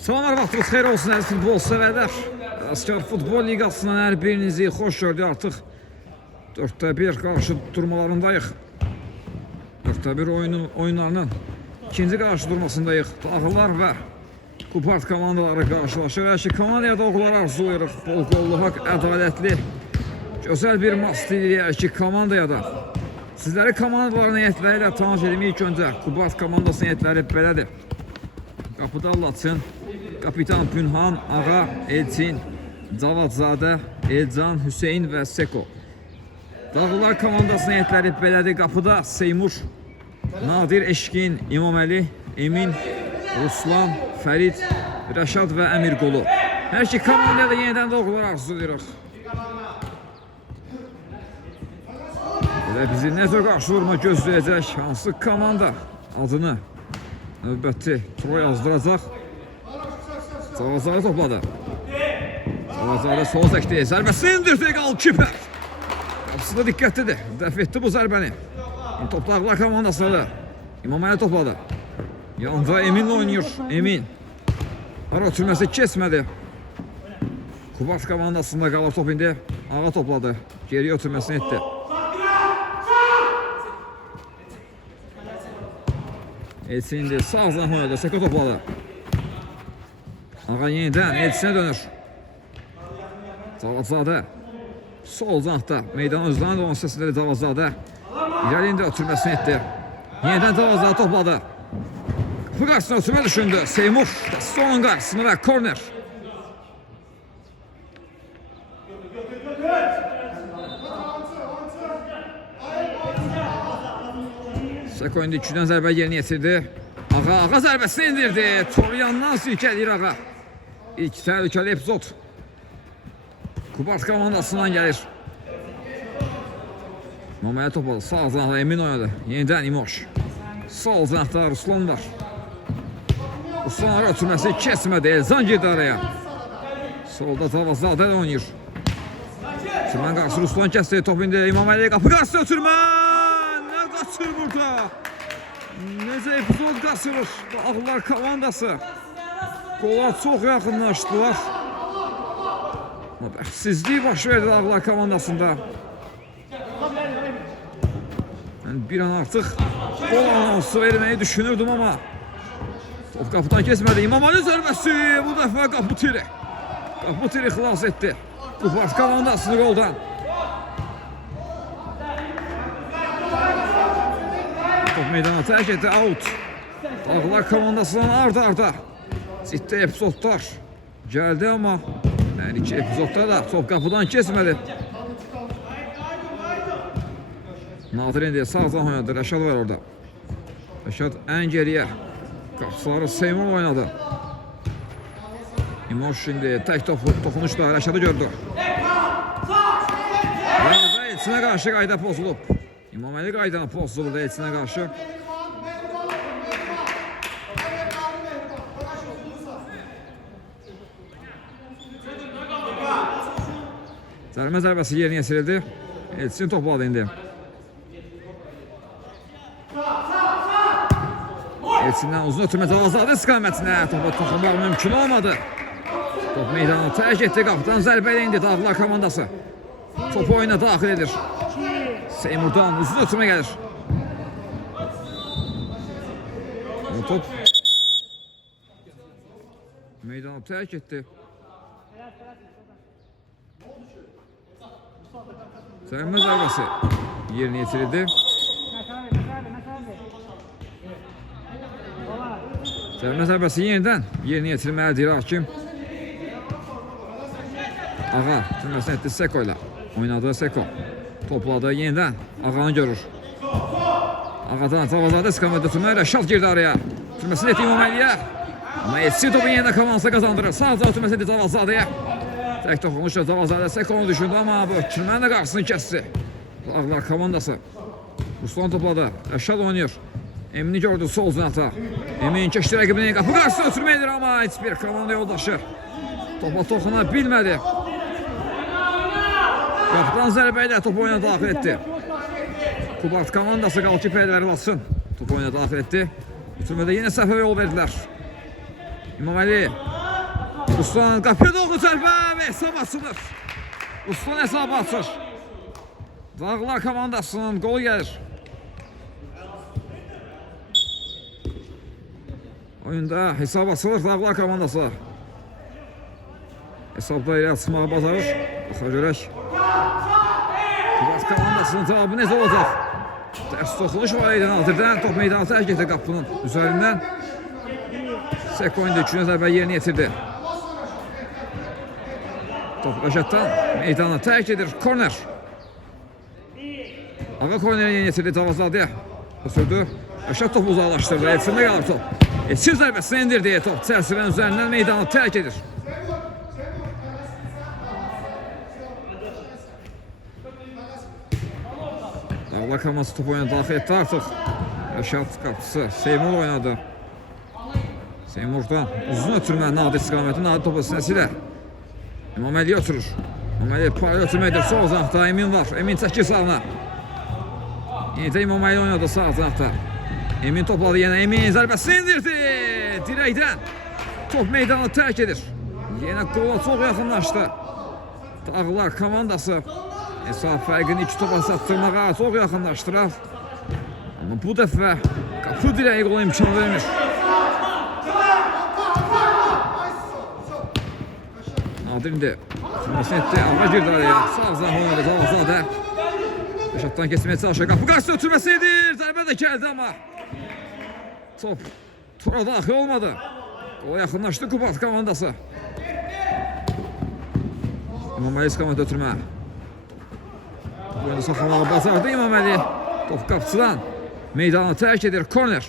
Salamlar, vaxtınız xeyir olsun əziz futbol sevərlər. Askar Futbol Liqasından hər birinizi xoş gördük. Artıq 4-1 qarşı durmalarındayıq. 4-1 oyunlarının ikinci qarşı durmasındayıq. Dağlılar və Kupart komandaları qarşılaşır. Hər şey komandaya doğrular arzulayırıq. Bol qolluq, ədalətli, gözəl bir maç deyirik hər iki komandaya da. Sizləri komandaların heyətləri ilə tanış edim. İlk öncə Kupart komandasının heyətləri belədir. Qapıda Laçın, Kapitan Pünhan, Ağa, Elçin, Cavadzadə, Elcan, Hüseyin və Seko. Dağlılar komandasının heyətləri belədir. Qapıda Seymur, Nadir Eşkin, İmaməli, Emin, Ruslan, Fərid, Rəşad və Əmir Qolu. Hər iki komandaya da yenidən doğrular arzulayırıq. Bizi necə qarşı vurma gözləyəcək hansı komanda adını növbəti tura yazdıracaq. Cavazada topladı. Cavazada sol çəkdi. Zərbəsini indirdi qalkiper. Qapısı da diqqətlidir. Dəf etdi bu zərbəni. Top Dağlar komandasıdır. İmaməli topladı. Yanında Emin'le oynuyor. Emin. Ara ötürməsi kesmədi. Kupart komandasında qalır top indi. Ağa topladı. Geriyə ötürməsini etdi. Elçin indi sağ zan oynadı. Seko topladı. Ağa yenidən Elçinə dönür. Cavadzadə. Sol zantda. Meydan özlərini də onun səsində Cavadzadə. İrəli indi ötürməsini etdi. Yenidən Cavadzadə topladı. Bu qarşısına ötürmə düşündü. Seymur. Son qarşısını və korner. Seko indi 2-dən zərbə yerinə yetirdi. Ağa zərbəsini indirdi. Toru yandan silkələyir Ağa. İlk təhlükəli epizod Kupart komandasından gəlir. Mamaya topladı. Sağ zanaqda Emin oynadı. Yenidən İmoş. Sol zanaqda Ruslan var. Ruslan ara ötürməsi kesmədi. Elzan girdi araya. Solda Cavadzadə də oynayır. Ötürmən qarşı Ruslan kəsdi. Top indi İmaməli qapı qarşı ötürmə. Nə qaçır burada? Necə epizod qaçırır Dağlılar komandası. Qola çox yaxınlaşdılar. Bəxtsizlik baş verdi Dağlılar komandasında. Bir an artıq qol anonsu verməyi düşünürdüm amma top qapıdan kesmədi. İmaməli zərbəsi bu dəfə qapı tiri. Qapı tiri xilas etdi Kupart komandasını qoldan. Top meydana tərk etdi, out. Dağlılar komandasından arda-arda ciddi epizodlar gəldi amma hər iki epizodda da top qapıdan kesmədi. Nadir indi sağ zan oynadı. Rəşad var orada. Rəşad ən geriyə. Qapıları Seymur oynadı. İmoş indi tək toxunuşda Rəşadı gördü. Elçinə qarşı qayda pozulub. İmaməli qaydana pozulub Elçinə qarşı. Zərmə zərbəsi yerinə yetirildi. Elçin topladı indi. Elçindən uzun ötürmə Cavadzadə istiqamətinə topa toxunmaq mümkün olmadı. Top meydanı tərk etdi. Qapıdan zərbə ilə indi Dağlılar komandası. Topu oyuna daxil edir. Seymurdan uzun ötürmə gəlir. Top meydanı tərk etdi. Zərmə zərbəsi yerinə yetirildi. Zərmə zərbəsi yenidən yerinə yetirilməlidir hakim. Ağa tüməsini etdi Seko ilə. Oynadı Seko. Topladı yenidən. Ağanı görür. Ağadan Cavadzadə istiqamətdə tutmaya Rəşad girdi araya. Tüməsini etdi İmaməliyə. Amma etsi topu yenidən komandasına qazandırır. Sağca tüməsini etdi Cavadzadəyə. Tək toxunuşla Cavadzadə Seko'nu düşündü amma bu ötürmənin də qarşısını kəsdi. Dağlılar komandası. Ruslan topladı. Rəşad oynayır. Emin'i gördü sol zinata. Emin keçdi rəqibinin qapı qarşısına ötürmə edir amma heç bir komanda yoldaşı topa toxuna bilmədi. Qapıdan zərbə ilə top oyuna daxil etdi. Kupart komandası qalkiperləri Laçın top oyuna daxil etdi. Ötürmədə yenə səhvə yol verdilər. İmaməli Ruslan qapıya doğru zərbə və hesab açılır. Ruslan hesab açır. Dağlar komandasının qolu gəlir. Oyunda hesab açılır Dağlar komandası. Hesabda ilə açmağı bacarır. Baxa görək. Kıbrıs komandasının cevabı necə olacaq? Dərs toxunuş var idi nazirdən. Top meydanı tərk etdi qapının üzərindən. Sekondi 3-cü zərbə yerinə yetirdi. Top Rəşaddan meydanı tərk edir. Korner. Ağa korneri yerinə yetirdi Cavazadəyə. Ötürdü. Rəşad topu uzaqlaşdırdı. Elçində qalır top. Elçin zərbəsini indirdi. Top çərçivənin üzərindən meydanı tərk edir. Dağlar komandası top oyuna daxil etdi artıq. Rəşad qapısı Seymur oynadı. Seymurdan uzun ötürmə Nadir istiqaməti. Nadir topu sinəsilə İmam Əliyə ötürür. İmam Əliyə parayla ötürməkdir. Sol uzaqda Emin var. Emin çəkir sağına. Yenə də İmam Əliyə oynadı sağ uzaqda. Emin topladı yenə. Emin zərbəsini indirdi. Dirəkdən top meydanı tərk edir. Yenə qola çox yaxınlaşdı. Dağlar komandası hesab fərqini 2 topa çatdırmağa çox yaxınlaşdırar. Amma bu dəfə qapı dirəyi qola imkan vermir. Nadir indi tutmasını etdi. Ağa girdi araya. Sağ zah oynadı Cavazadə. Rəşaddan keçməyə çalışır. Qapı qarşısına ötürməsi edir. Zərbə də gəldi amma top tora daxil olmadı. Qola yaxınlaşdı Kubat komandası. İmam Əli istiqaməti ötürmə. Top oyunu saxlamağı bacardı İmam Əli. Top qapıçıdan meydanı tərk edir. Korner.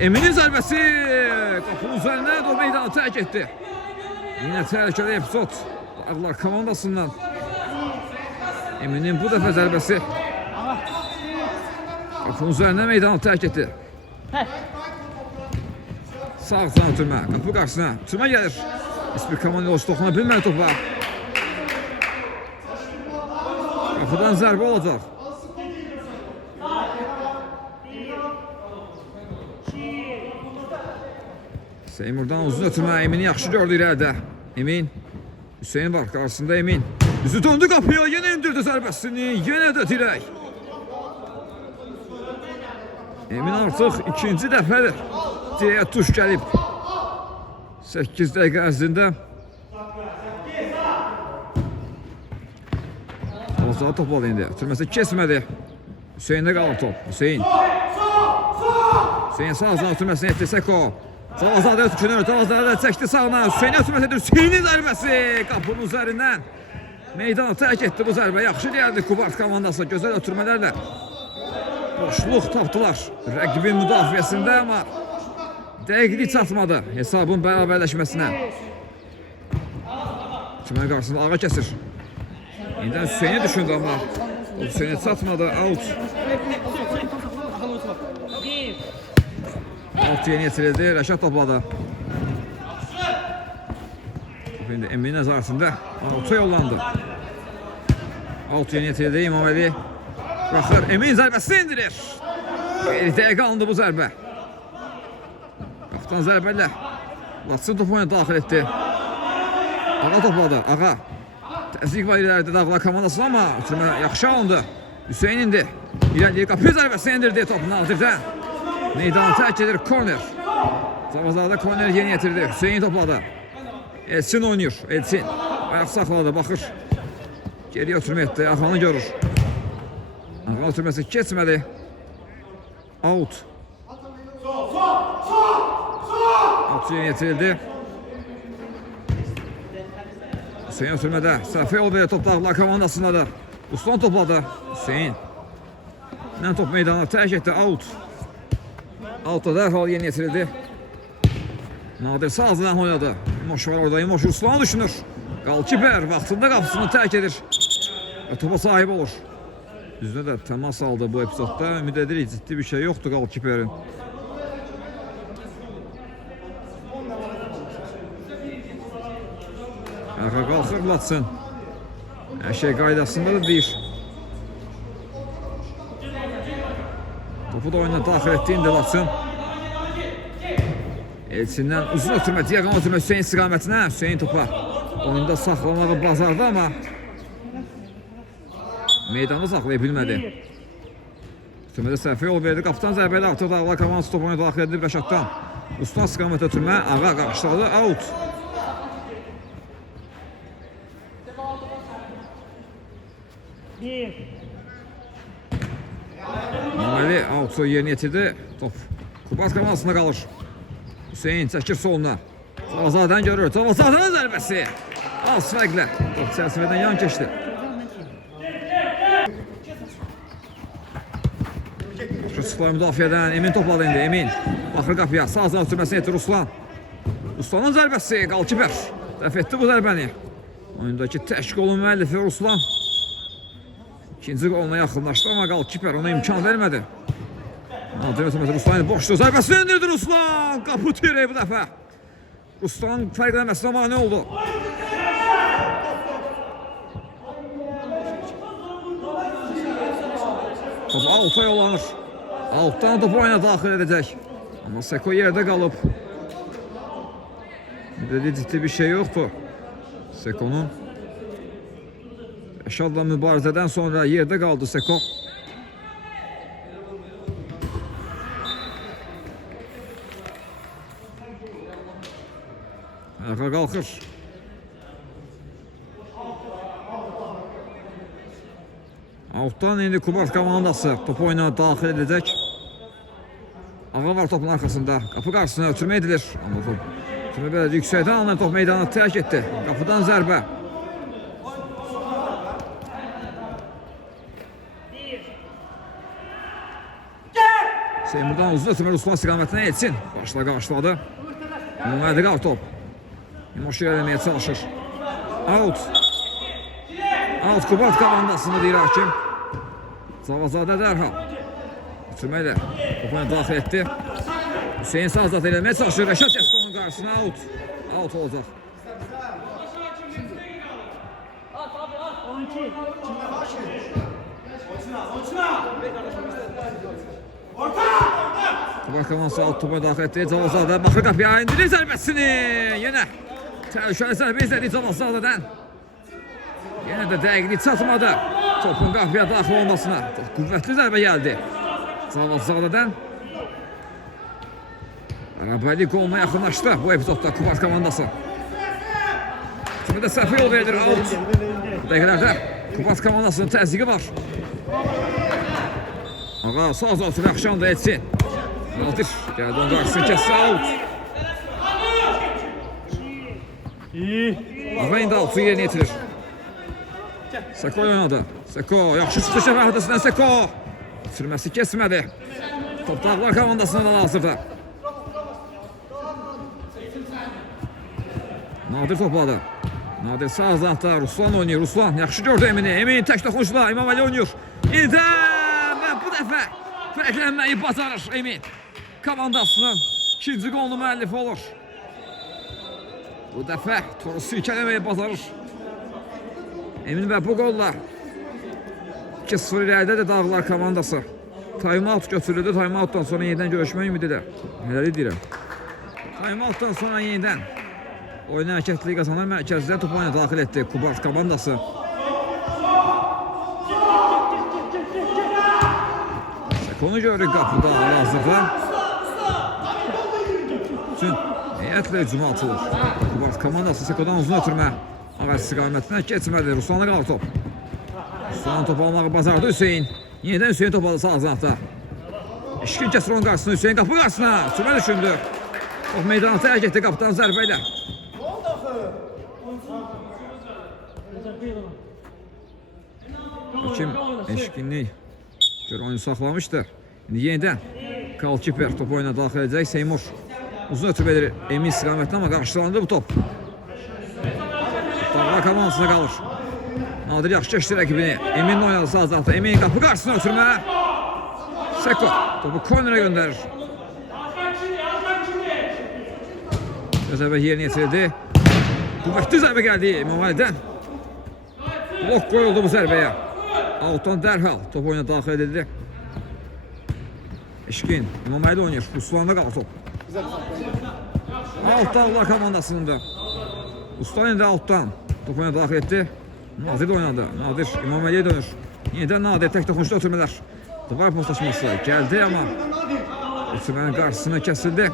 Emin'in zərbəsi qapının üzərinə o meydanı tərk etdi. Yine təhlükəli epizod Dağlar komandasından. Emin'in bu dəfə zərbəsi qapının üzərinə meydanı tərk etdi. Sağ can ötürmə, qapı qarşısına ötürmə gəlir. Hiçbir komanda yolcu toxuna bilmədi topa. Qapıdan zərbə olacaq. Seymurdan uzun ötürmə, Emin'i yaxşı gördü irəlidə. Emin, Hüseyin var qarşısında Emin. Üzü döndü qapıya, yenə indirdi zərbəsini, yenə də dirək. Emin artıq ikinci dəfədir dirəyə tuş gəlib. 8 dəqiqə ərzində. Ozağı top aldı indi, ötürməsi kesmədi. Hüseyində qalır top, Hüseyin. Hüseyin sağ zan ötürməsini etdi, Seko. Cavazadə ötükünür, Cavazadə çəkdi sağına, Hüseyinə ötürməsi edir, Hüseyinin zərbəsi qapının üzərindən. Meydanı tərk etdi bu zərbə, yaxşı gəldi Kubart komandası, gözəl ötürmələrlə. Boşluq tapdılar rəqibin müdafiəsində, amma dəqiqlik çatmadı hesabın bərabərləşməsinə. Kimə qarşısında ağa kəsir. İndən Hüseyini düşündü, amma Hüseyini çatmadı, out. Out yeni yetirildi, Rəşad topladı. Şimdi Emin nəzarətində out'a yollandı. Out yeni yetirildi, İmam Əli baxır, Emin zərbəsini indirir. Bir dəqiqə alındı bu zərbə. Qapıdan zərbələ Laçın topu oyuna daxil etdi. Ağa topladı, Ağa. Təzyiq var ilərdə Dağlar komandasına, amma ötürmə yaxşı alındı. Hüseyin indi. İrəliyə qapı zərbəsini indirdi topu Nadirdən. Meydanı tərk edir, korner. Cavazadə korneri yeni yetirdi, Hüseyin topladı. Elçin oynuyor, Elçin. Ayaq saxladı, baxır. Geriyə ötürmə etdi, Axanı görür. Ağa ötürməsi keçmədi. Out. Out yeni yetirildi. Hüseyin ötürmədə. Səhvə yol verir top Dağlar komandasında da. Uslan topladı. Hüseyin. Mən top meydanı tərk etdi, out. Out'da dərhal yeni yetirildi. Nadir sağdan oynadı. İmoş var orada, İmoş Ruslan'ı düşünür. Qalkiper vaxtında qapısını tərk edir. Və topa sahib olur. Düzünə də təmas aldı bu epizodda. Ümid edirik, ciddi bir şey yoxdur Qalkiperin. Ayağa qalxır Laçın. Hər şey qaydasında da deyir. Topu da oyuna daxil etdi indi Laçın. Elçindən uzun ötürmə, diagonal ötürmə Hüseyin istiqamətinə. Hüseyin topa oyunda saxlamağı bazardı ama meydanda saxlaya bilmədi. Ötürmədə səhvə yol verdi. Qapıdan zərbəli artıq Dağlar komandası topu oyuna daxil edilib Rəşaddan. Ruslan istiqamət ötürmə, Ağa qarşıladı, out. Mamali out'u yerinə yetirdi. Top Kubas komandasında qalır. Hüseyin çəkir soluna. Cavazadən görür. Cavazadən zərbəsi. Az fərqlə. Top çərçivədən yan keçdi. Çıxlar müdafiədən Emin topladı indi. Emin baxır qapıya. Sağ ötürməsini etir Ruslan. Ruslanın zərbəsi. Qalkiper dəf etdi bu zərbəni. Oyundakı tək qolun müəllifi Ruslan. İkinci qoluna yaxınlaşdı ama qalkiper ona imkan vermədi. Nadir ötürməsi Ruslan boşluq zərbəsini indirdi Ruslan. Qapı tiri bu dəfə. Ruslan fərqlənməsinə mane oldu. Top out'a yollanır. Out'tan topu oyuna daxil edəcək. Amma Seko yerdə qalıb. Dedi ciddi bir şey yoxdur. Seko'nun Rəşadla mübarizədən sonra yerdə qaldı Seko. Ayağa qalxır. Out'tan indi Kubas komandası topu oyuna daxil edəcək. Ağa var topun arxasında. Qapı qarşısına ötürmə edilir. Amma top kimi belə yüksəkdən alınan top meydana tərk etdi. Qapıdan zərbə. Seymurdan uzun ötürmə Ruslan istiqamətinə etsin. Başla qarşıladı. Məhmədi qar top. Yumuş eləməyə çalışır. Out. Out Kubas komandasını deyir hakim. Cavazadə dərhal. Ötürmə ilə topuna daxil etdi. Hüseyin sazat eləməyə çalışır. Rəşad Yastonun qarşısına out. Out olacaq. Kubas komandası out topuna daxil etdi. Cavazadə baxır qapıya indirir zərbəsini. Yenə təhlükəli zərbə izlədi Cavazadədən. Yenə də dəqiqlik çatmadı. Topun qapıya daxil olmasına. Çox qüvvətli zərbə gəldi. Cavazadədən. Arabayli qoluna yaxınlaşdı bu epizodda Kubas komandası. Kimi də səhvə yol verilir out. Bu dəqiqələrdə Kubas komandasının təzyiqi var. Ağa sağ uzatır yaxşan da etsin. Nadir gəldi onun qarşısını kəssə out. Ağa indi out'u yerinə yetirir. Seko oynadı. Seko yaxşı çıxdı şəfə hədəsindən Seko. Sürməsi kesmədi. Top Dağlar komandasına da hazırda. Nadir topladı. Nadir sağ zahda Ruslan oynayır. Ruslan yaxşı gördü Emin'i. Emin tək toxunuşla İmam Ali oynayır. İldən və bu dəfə fərqlənməyi bacarır Emin. Komandasının ikinci qolunu müəllifi olur. Bu dəfə toru silkələməyi bacarır. Emin və bu qolla 2-0 irəlidə də Dağlar komandası. Time-out götürüldü. Time-outdan sonra yenidən görüşmək ümididir. Nələri deyirəm? Time-outdan sonra yenidən oyun hərəkətliyi qazanan mərkəzdə topu oyuna daxil etdi Kubas komandası. Sekonu görürük qapıda hazırda. Üçün heyətlə hücuma atılır. Kubas komandası Sekodan uzun ötürmə. Ağac istiqamətinə keçmədi. Ruslan'a qalır top. Ruslan top almağı bacardı Hüseyin. Yenidən Hüseyin top aldı sağ zanaqda. İşkin kəsir onun qarşısına. Hüseyin qapı qarşısına. Sürmə düşündü. Top meydana tərk etdi qapıdan zərbə ilə. Hakim eşkinlik gör oyunu saxlamışdır. İndi yenidən Kalkiper top oyuna daxil edəcək. Seymur uzun ötürmə edir Emin istiqamətinə amma qarşılandı bu top. Dağlar komandasına qalır. Nadir yaxşı keçdi rəqibini. Emin oynadı sağ zahda. Emin qapı qarşısına ötürmə. Seko topu kornerə göndərir. Zərbə yerinə yetirildi. Qüvvətli zərbə gəldi İmam Ali'dən. Blok qoyuldu bu zərbəyə. Out'dan dərhal top oyuna daxil edildi. Eşkin, İmameli oynuyor. Ruslan'da qalır top. Alt Dağlar komandasının da. Ruslan indi alttan. Top oyuna daxil etdi. Nadir oynadı. Nadir İmameli'ye dönür. Yenidən Nadir tek toxunuşda ötürmələr. Duvar postlaşması gəldi ama ötürmənin qarşısına kəsildi.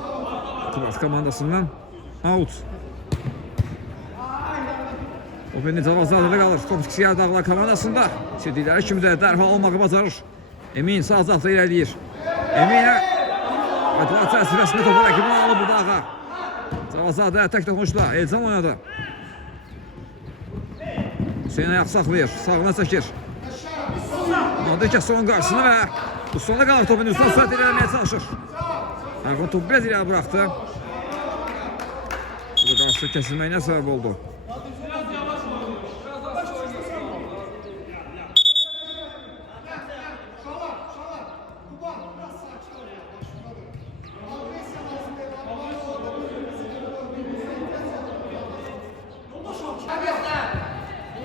Kubat komandasından out. O beni cavazlarda qalır. Top ikisi Dağlar komandasında. İstədikləri kimi də dərhal olmağı bacarır. Emin sağ azaqda irəliyir. Eminə Advar çərçivəsində topu rəqibini alıb burada ağa. Cavazadə tək toxunuşla Elcan oynadı. Hüseyin ayaq saxlayır. Sağına çəkir. Nadir kəsir onun qarşısını və Ruslan'da qalır topun üstüne sürət ilerləməyə çalışır. Erkan topu biraz ileri bıraktı. Burada qarşı kəsilməyinə səbəb oldu.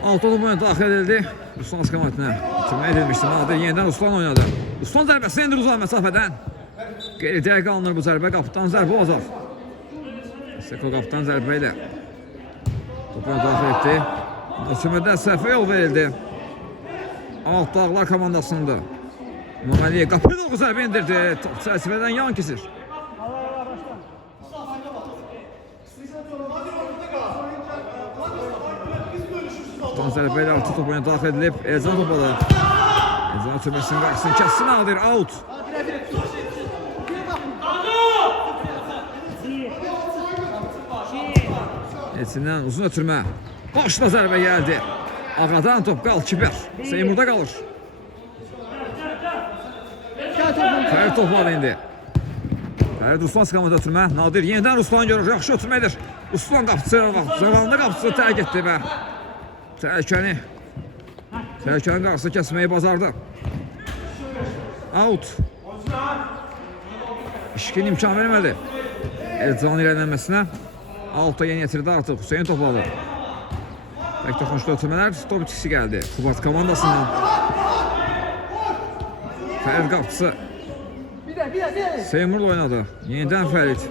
Altı topu daxil edildi. Ruslan istiqamətine bitirmək edilmişdi. Nadir yenidən Ruslan oynadı. Ruslan zərbəsini endir uzaq məsafədən. Geridə qalınır bu zərbə. Qapıdan zərbə olacaq. Seko qapıdan zərbə ilə topu daxil etdi. Ötürmədə səhvə yol verildi. Alt Dağlar komandasında. İmameli'ye qapıya doğru zərbə indirdi. Top çərçivədən yan kesir. Qapıdan zərbə ilə artı topu daxil edilib. Elcan topadı. Elcan ötürməsinin qarşısını kəssin Nadir. Out. Elçindən uzun ötürmə. Başla zərbə gəldi. Ağadan top qal kiper. Seymurda qalır. Fərid topladı indi. Fərid Ruslan istiqamətə ötürmə. Nadir yenidən Ruslan görür. Yaxşı ötürmədir. Ruslan qapısı zamanında qapısını tərk etdi və Təhlükənin qarşısını kəsməyi bacardı. Out. İşkin imkan vermədi. Elcan'ın ilerlenməsinə. Altta yeni yetirdi artıq. Hüseyin topladı. Tək toxunuşda ötürmələr. Top ikisi gəldi. Kubat komandasından. Fərid qapısı. Seymur oynadı. Yenidən Fərid.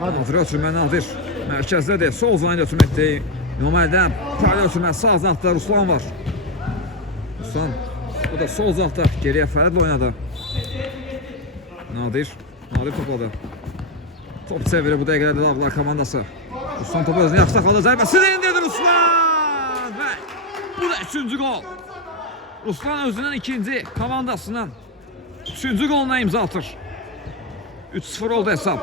Nadir ötürmə Nadir. Mərkəzdədir. Sol zayında ötürməkdir. İmameli'dən payda ötürmə. Sağ zantda Ruslan var. Ruslan. O da sol zantda. Geriyə Fərid oynadı. Nadir topladı. Top çevirir bu dəqiqələrdə Dağlar komandası. Ruslan topu özünü yaxşı saxladı. Zərbəsini indirdi Ruslan. Və bu da 3-cü gol. Ruslan özünün ikinci komandasının 3-cü goluna imza atır. 3-0 oldu hesab.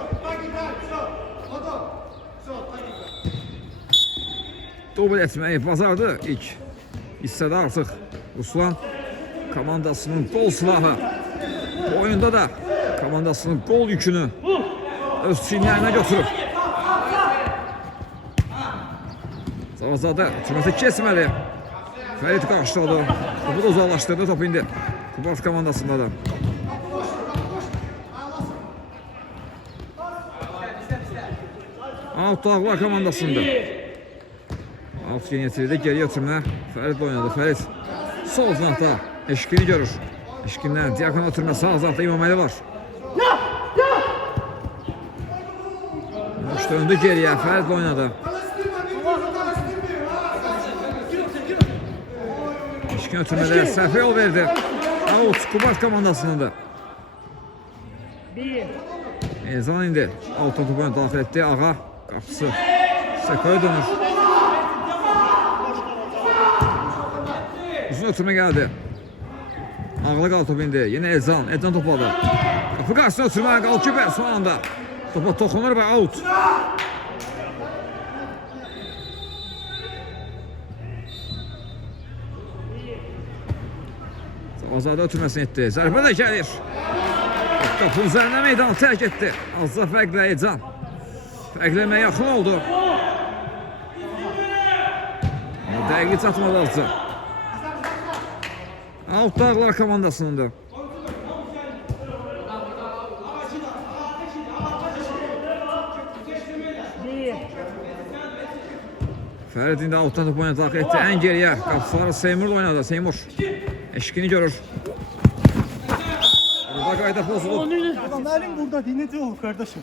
Double etməyi bacardı ilk hissədə artıq. Ruslan komandasının gol silahı. Bu oyunda da komandasının gol yükünü öz çiynlərinə götürüb. Zavazadə tümətə kesməli. Fərid qarşıladı. Topu da uzaqlaşdırdı top indi. Kubat komandasında da. Alt Dağlar komandasında. Alt yeni yetirildi. Geriyə ötürmə. Fərid oynadı. Fərid sol zantda Eşkini görür. Eşkindən Diakon ötürmə. Sağ zantda İmameli var. Döndü geriyə. Fərid oynadı. Eşkin ötürmədə səhvə yol verdi. Out Kubat komandasının da. Elcan indi. Alt topu daxil etdi. Ağa qapısı Seko'ya dönür. Uzun ötürmə gəldi. Ağlı qal top indi. Yine Elcan topladı. Qapı qarşısına ötürmə qal kiper son anda. Topa toxunur və out. Zavazadə ötürməsini etdi. Zərbə də gəlir. Qapının üzərində meydanı tərk etdi. Azca fərqlə Elcan. Fərqləməyə yaxın oldu. Dəqiqli çatmadı azca. Alt Dağlar komandasında. Fərid indi altdan topu oyuna daxil etdi. Ən geriyə qapıçıları Seymur oynadı. Seymur. Eşkini görür. Burada qayda pozulub. Adamların burada dinleti olur kardeşim.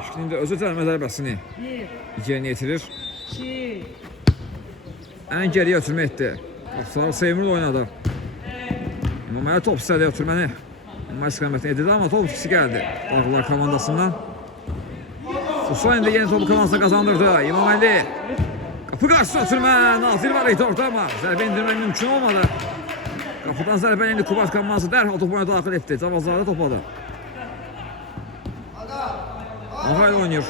Eşkinin də özü cəlmə zərbəsini yerinə yetirir. Ən geriyə ötürmə etdi. Sarı Seymur oynadı. İmamaya top istədi ötürməni. İmamaya istiqamətini edirdi amma top ikisi gəldi. Dağlar komandasından. Husayn da yeni topu komandasına kazandırdı. İmaməli. Kapı qarşısına ötürmə. Nazir var idi orada amma zərbə indirmək mümkün olmadı. Qapıdan zərbə indi Kubat komandası dərhal topu oyuna daxil etdi. Cavazlarda topladı. Ağay oynuyor.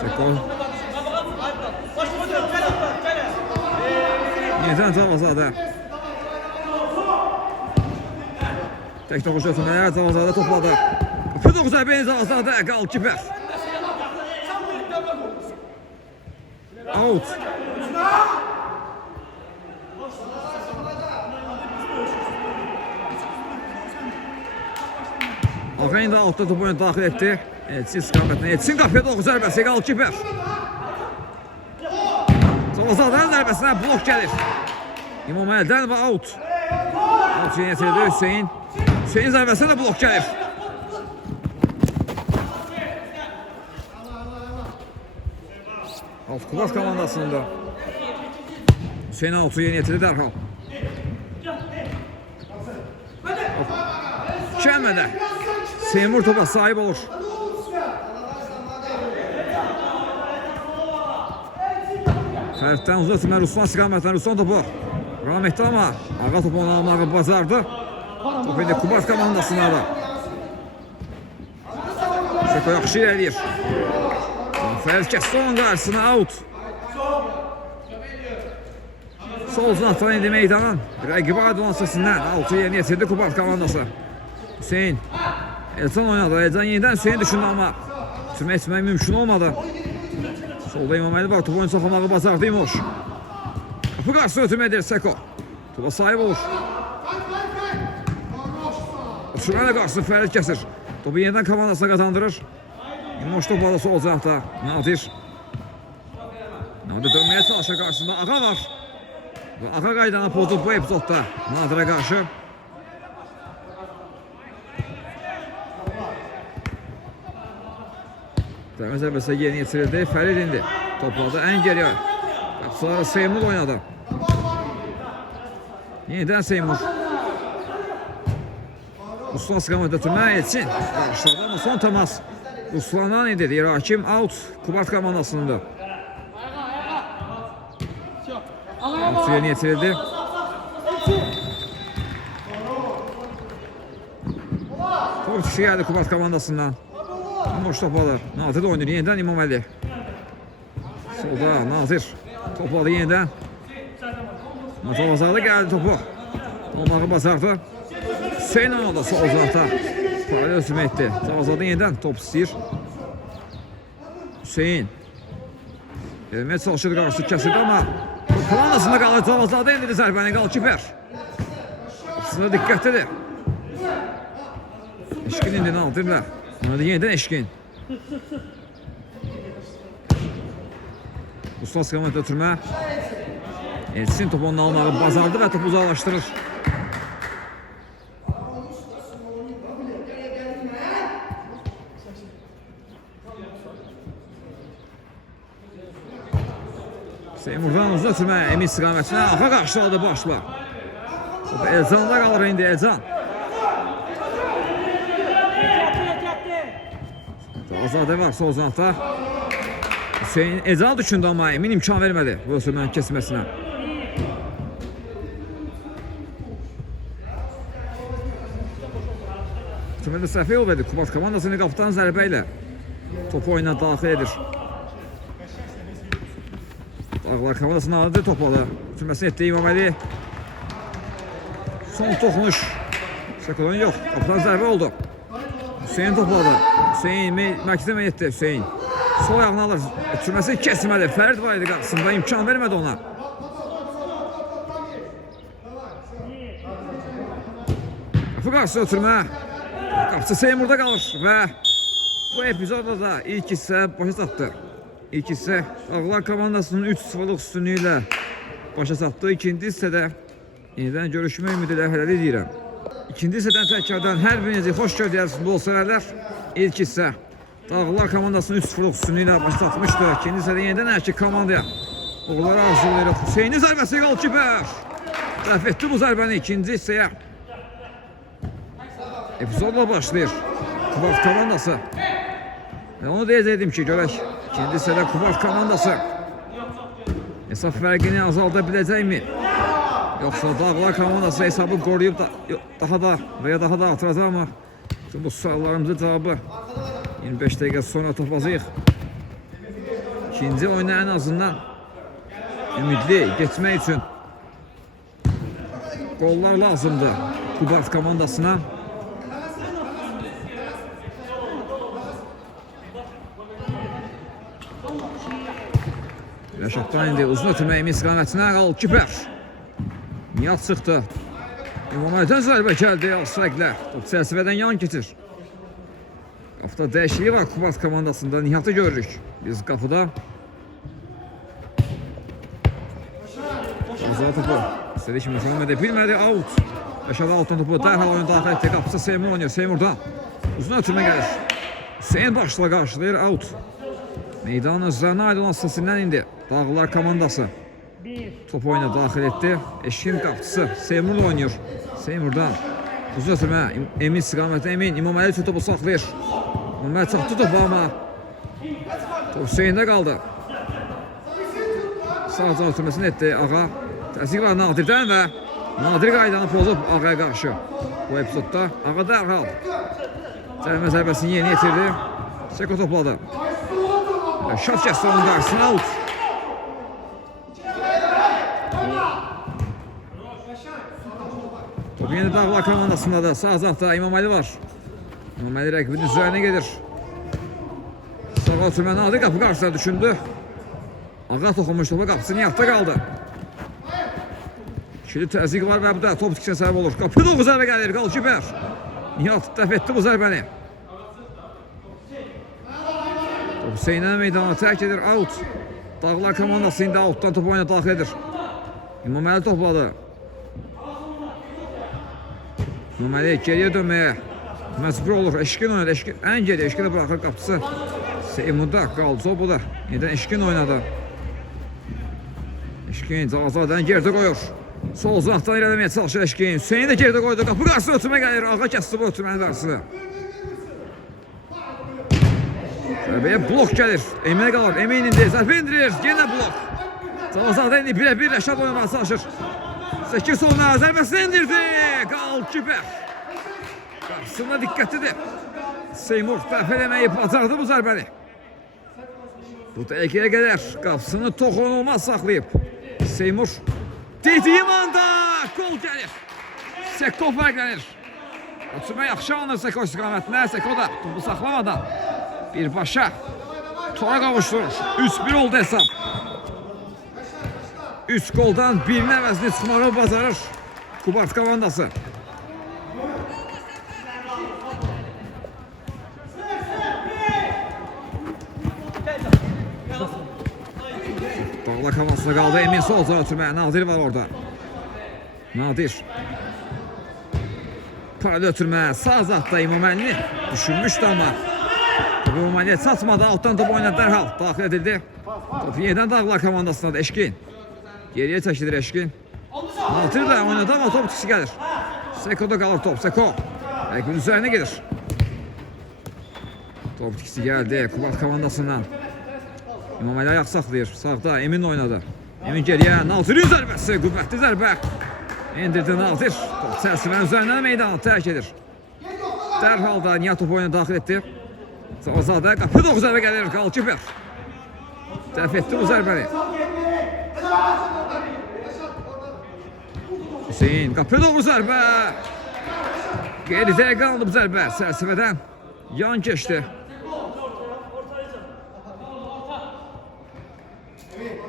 Seko. Yenidən Cavazadə. Tek topu götürmələr Cavazadə topladı. Kapı 9 zərbə Cavazadə. Qalkiper. Out. Ağayn da altta topu oyuna daxil etdi. Elçin istiqamətini. Elçin qapıya 9 zərbəsi qalkiper. Cavazadənin zərbəsinə blok gəlir. İmam əldən və out. Out yenitirdi Hüseyin. Hüseyin zərbəsinə də blok gəlir. Alt Kubat komandasında. Hüseyin Altu yeni yetirdi dərhal. Gəlmədə. Seymur topa sahib olur. Fərddən uzun ötürmə Ruslan istiqamətdən Ruslan topu. Rahmetli ama ağa topu onu almağı bacardı. Top indi Kubat komandasına da. Seko yaxşı irəliyir. Fərd kəsdi onun qarşısına out. Sol uzun indi meydanın. Rəqibi Aydın səsindən altı yeni yetirdi Kubat komandası. Hüseyin. Elçin oynadı. Elçin yenidən Hüseyin düşündü ama sürmə etmək mümkün olmadı. Solda İmaməli var. Topu oyun saxlamağı bacardı İmoş. Kapı qarşısına ötürmə edir Seko. Topa sahib olur. Uçurmayla qarşısını Fərid kəsir. Topu yenidən komandasına qazandırır. İmoş topu sol cəhətdə. Nadir. Nadir dönməyə çalışır qarşısında. Ağa var. Və Ağa qaydanı pozub bu epizodda Nadirə qarşı. Dəmir zərbəsə yeni yetirildi. Fərid indi. Topladı ən geriyə. Qapıları Seymur oynadı. Yenidən Seymur. Ruslan istiqamətdə ötürmə Elçin. Qarşıladı ama son təmas. Ruslandan idi. Deyir hakim out. Kubat komandasında. Altı yeni yetirildi. Top kişi geldi Kubat komandasından. Moş topladı. Nazir oynuyor yeniden İmaməli. Solda Nazir topladı yeniden. Cavazadə geldi topu. Olmağı bacardı. Hüseyin oynadı sol uzaqda. Paralel ötürmə etdi. Cavazadə yeniden top istəyir. Hüseyin. Gelmeye çalışır qarşısı kəsildi ama komandasında qalır. Cavazadə indi zərbəni qalkiper. Aslında diqqətlidir. Eşkin indi Nadirlə. Ona da yeniden Eşkin. Ruslan istiqamətdə ötürmə. Elçin topu onun almağı bacardı və topu uzaqlaşdırır. Seymurdan uzun ötürmə Emin istiqamətinə Ağa qarşıladı başla. Topu Elcan'da qalır indi Elcan. Cavazadə var sol uzaqda. Hüseyin Elcan düşündü ama Emin imkan vermədi bu ötürmənin kəsməsinə. Ötürmədə səhv yol verdi. Kubat komandasını qapıdan zərbə ilə topu oyuna daxil edir. Dağlar komandasının adı topladı. Ötürməsini etdi İmaməli. Son toxunuş. Şakolon yox. Qapıdan zərbə oldu. Hüseyin topladı. Hüseyin mərkəzə etdi Hüseyin. Sol ayağını alır. Ötürməsi kəsmədi. Fərid var idi qarşısında. İmkan vermədi ona. Qapı qarşısı ötürmə. Qapısı Seymurda qalır və Bu epizodda da ilk hissə başa çatdı. İlk hissə Dağlar komandasının 3-0'lık üstünlüğüyle başa çatdı. İkinci hissədə yeniden görüşmə ümidi ilə hələl edirəm. İkinci hissədən təkrardan hər birinizi xoş gördülər futbol sevərlər. İlk hissə Dağlar komandasının 3-0'lık üstünlüğüyle başa çatmışdı. İkinci hissədə yeniden hər iki komandaya uğurlar arzulayırıq. Hüseyin'in zərbəsi golkiper. Dəf etdi bu zərbəni ikinci hissəyə. Epizodla başlayır Kubart komandası. Ve onu deyəcəkdim ki, görək ikinci hissədə Kubart komandası hesab fərqini azalda biləcəkmi? Yoxsa Dağlar komandası hesabı qoruyub daha da veya daha da artıracaq mı? Bu suallarımızın cevabı 25 dəqiqə sonra tapacağıq. İkinci oyuna en azından ümidli geçmək üçün gollar lazımdır Kubart komandasına. Rəşaddan indi uzun ötürməyimi istiqamətinə golkiper. Nihat çıxdı. İmaməldən zərbə gəldi az fərqlə. Top çərçivədən yan keçir. Qapıda dəyişikliyi var Kubart komandasında. Nihatı görürük biz qapıda. Azad topu. İstədi ki, müsəllam edə bilmədi. Out. Rəşad altın topu dərhal oyun daxil etdi. Qapısı Seymur oynuyor. Seymurdan uzun ötürmə gəlir. Hüseyin başla qarşılayır. Out. Meydanın üzərinə ayrılan səsindən indi Dağlar komandası top oyuna daxil etdi. Eşkin qapıcısı Seymurla oynuyor. Seymurdan uzun ötürmə. Emin istiqamətə Emin. İmaməli üçün topu saxlayır. İmaməli çatdı topu ama top Hüseyində qaldı. Sağcan ötürməsini etdi Ağa. Təzyiq var Nadirdən və Nadir qaydanı pozub Ağaya qarşı. Bu epizodda Ağa dərhal cərimə zərbəsini yeni yetirdi. Seko topladı. Şat kəsdi onun qarşısına. Out. Top yeni Dağlar komandasında da sağ zahda İmaməli var. İmaməli rəqibinin üzərinə gedir. Sağa ötürmə Nadir qapı qarşısına düşündü. Ağa toxunmuş topa qapısı Nihatda qaldı. İkili təzyiq var və bu da top tiksinə səbəb olur. Qapı doğru zərbə gəlir golkiper. Nihat dəf etdi bu zərbəni. Top Hüseynə meydana tərk edir. Out. Dağlar komandası indi outdan top oyuna daxil edir. İmaməli topladı. İmaməli geriyə dönməyə məcbur olur. Eşkin oynadı. Eşkin ən geriyə. Eşkinə bıraxır qapısı. Seymurda qaldı. Topu da yeniden Eşkin oynadı. Eşkin Cavazadən gerdə qoyur. Sol zahdan irələməyə çalışır Eşkin. Hüseyin də gerdə qoydu. Qapı qarşısına ötürmə gəlir. Ağa kəsdi bu ötürmənin qarşısına. Zərbəyə blok gəlir. Eminə qalır. Emin indi zərbə indirir. Yenə blok. Cavazadən indi birə-bir Rəşad oynamağa çalışır. 8 sonra zərbəsini indirdi. Golkiper. Qarşısına diqqətlidir. Seymur dəf eləməyi bacardı bu zərbəni. Bu dəqiqəyə qədər qapısını toxunulmaz saxlayıb. Seymur dediyim anda gol gəlir. Seko fərqlənir. Ötürmə yaxşı alınır Seko istiqamətinə. Seko da topu saxlamadan birbaşa tora qavuşturur. 3-1 oldu hesab. 3 goldan birinin əvəzini çıxmağı bacarır Kubart komandası. Dağlar komandasına qaldı. Emin solca ötürmə. Nadir var orada. Nadir. Paralel ötürmə. Sağ zatda İmaməli düşünmüşdü ama İmaməliyə çatmadı. Altdan top oynadı dərhal. Daxil edildi. Top yeniden Dağlar komandasına da Eşkin. Geriyə çəkilir Eşkin. Nadir də oynadı ama top tikisi gəlir. Seko'da qalır top. Seko. Rəqibin üzərinə gedir. Top tikisi gəldi Kubart komandasından. İmaməli ayaq saxlayır. Sağda Emin oynadı. Emin geriyə. Nadir'in zərbəsi. Qüvvətli zərbə. İndirdi Nadir. Top çərçivənin üzərindən meydanı tərk edir. Dərhal da Nihat top oyuna daxil etdi. Cavazadə qapı doğru zərbə gəlir. Golkiper. Dəf etdi bu zərbəni. Hüseyin qapı doğru zərbə. Geridə qaldı bu zərbə. Çərçivədən yan keçdi.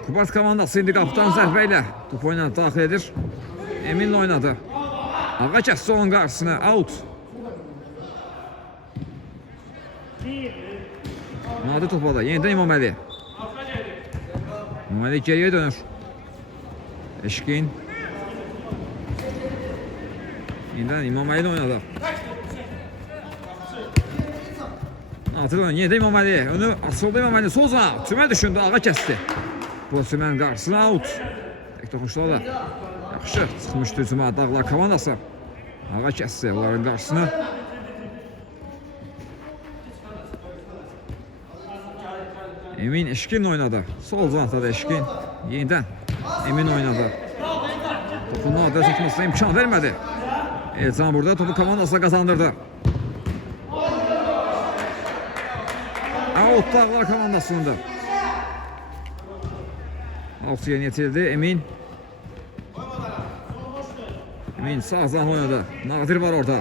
Kubart komandası indi qapıdan zərbə ilə top oyuna daxil edir. Eminlə oynadı. Ağa kəsdi onun qarşısına. Out. Nadir topladı. Yeniden İmaməli. İmaməli geriye dönür. Eşkin. Yeniden İmaməli oynadı. Nadir oynadı. Yeniden İmaməli. Önü asıldı İmaməli. Soza. Tümə düşündü. Ağa kesti. Bu tümən qarşısına out. Tek toxuşlarla. Yaxşı. Çıxmışdı tümə Dağlar komandası. Ağa kesti. Onların qarşısına. Emin Eşkin oynadı. Sol zantada Eşkin. Yeniden Emin oynadı. Topu Nadir çəkməsinə imkan vermədi. Elcan burada topu komandasına kazandırdı. Out Dağlar komandasında. Altıya yetildi Emin. Emin sağ zan oynadı. Nadir var orada.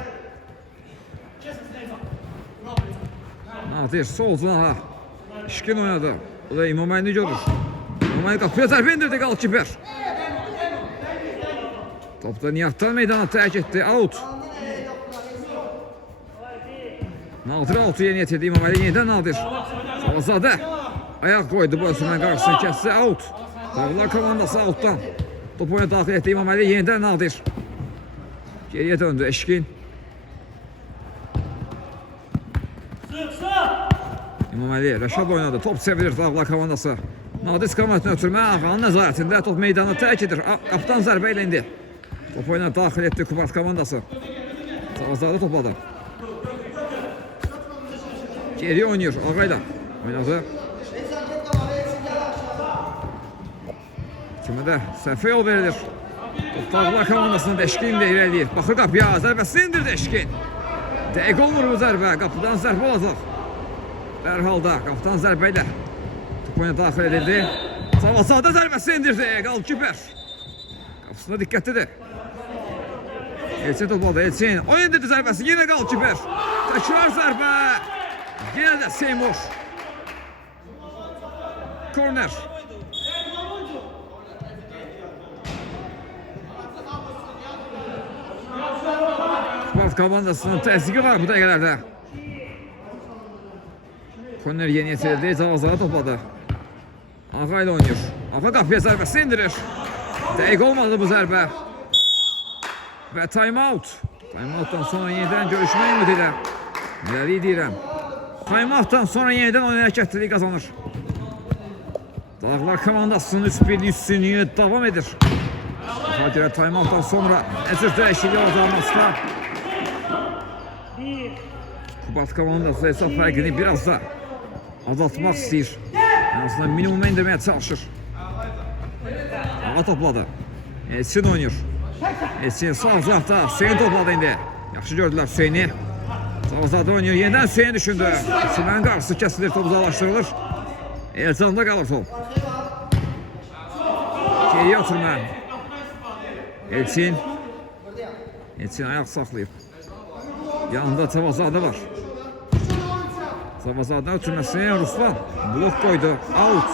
Nadir sol zana. Eşkin oynadı. O da İmaməli görür. İmaməli qapıya zərbə indirdi qalkiper. Topda Nihatdan meydana tərk etdi. Out. Nadir out'u yeni yetirdi. İmaməli yeniden Nadir. Savazadə. Ayak koydu bu Osman qarşısını kəsdi. Out. Dağlar komandası out'tan. Top oyuna daxil etdi. İmaməli yeniden Nadir. Geriye döndü Eşkin. İmaməli Rəşad oynadı. Top sevilir Dağlar komandası. Nadir istiqamətini ötürmə. Ağanın nəzarətində top meydanı tərk edir. Qapıdan zərbə ilə indi. Top oyuna daxil etdi Kubat komandası. Savazadə topladı. Geri oynuyor. Ağayla oynadı. Kimi də səhvə yol verilir. Top Dağlar komandasının Eşkin də irəliyir. Baxır qapıya. Zərbəsini indirdi Eşkin. Dəqiq olmur bu zərbə. Qapıdan zərbə olacaq. Dərhalda qapıdan zərbə ilə top oyuna daxil edildi. Savazadə zərbəsini indirdi. Qalkiper. Qapısında diqqətlidir. Elçin topladı. Elçin. O indirdi zərbəsi. Yenə qalkiper. Təkrar zərbə. Yenə də Seymur. Korner. Kubat komandasının təzyiqi var bu dəqiqələrdə. Korner yeni yetirildi. Cavazlara topladı. Ağa ile oynuyor. Ağa qapıya zərbəsini indirir. Dəqiq olmadı bu zərbə. Və time out. Time out'tan sonra yeniden görüşmək ümid ilə. Nələri deyirəm. Time out'tan sonra yeniden oyun hərəkətliyi kazanır. Dağlar komandasının üstünlüğü devam edir. Daha göre time out'tan sonra əsir dəyişikliyi olacağımızda Kubat komandası hesab fərqini biraz da azaltmaq istəyir. En azından minimuma indirməyə çalışır. Ağa topladı. Elçin oynuyor. Elçin sağ uzaqda. Hüseyin topladı indi. Yaxşı gördülər Hüseyini. Savazadə oynuyor. Yeniden Hüseyin düşündü. Hüseyin qarşısı kəsilir. Top uzaqlaşdırılır. Elçanda qalır top. Geriye oturma. Elçin. Elçin ayak saxlayıb. Yanında Savazadə var. Savazadə ötürməsini Ruslan blok koydu. Out.